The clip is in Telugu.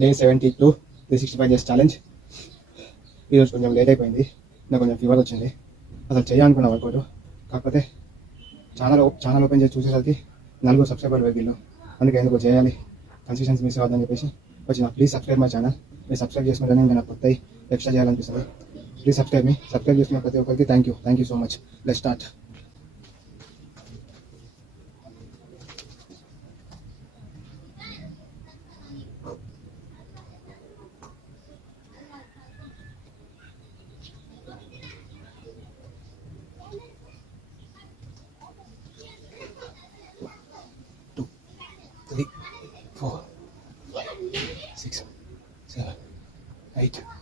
Day 72 365 days challenge. ఈరోజు కొంచెం లేట్ అయిపోయింది, నాకు కొంచెం ఫీవర్ వచ్చింది. అసలు చేయాలనుకున్న వర్కౌట్, కాకపోతే ఛానల్ ఓపెన్ చేసి చూసేసరికి 4 సబ్స్క్రైబర్లు వీళ్ళు. అందుకే ఎందుకు చేయాలి, కన్సిస్టెన్సీ మిస్ అవ్వద్దని చెప్పేసి వచ్చిన. Please subscribe my channel. మీరు సబ్స్క్రైబ్ చేసుకుంటేనే ఇంకా నాకు కొత్త ఎక్స్ట్రా చేయాలనిపిస్తుంది. Please subscribe me. సబ్స్క్రైబ్ చేసుకున్న ప్రతి ఒక్కరికి thank you so much. Let's start. Two, three, 4, 5, 6, 7, 8.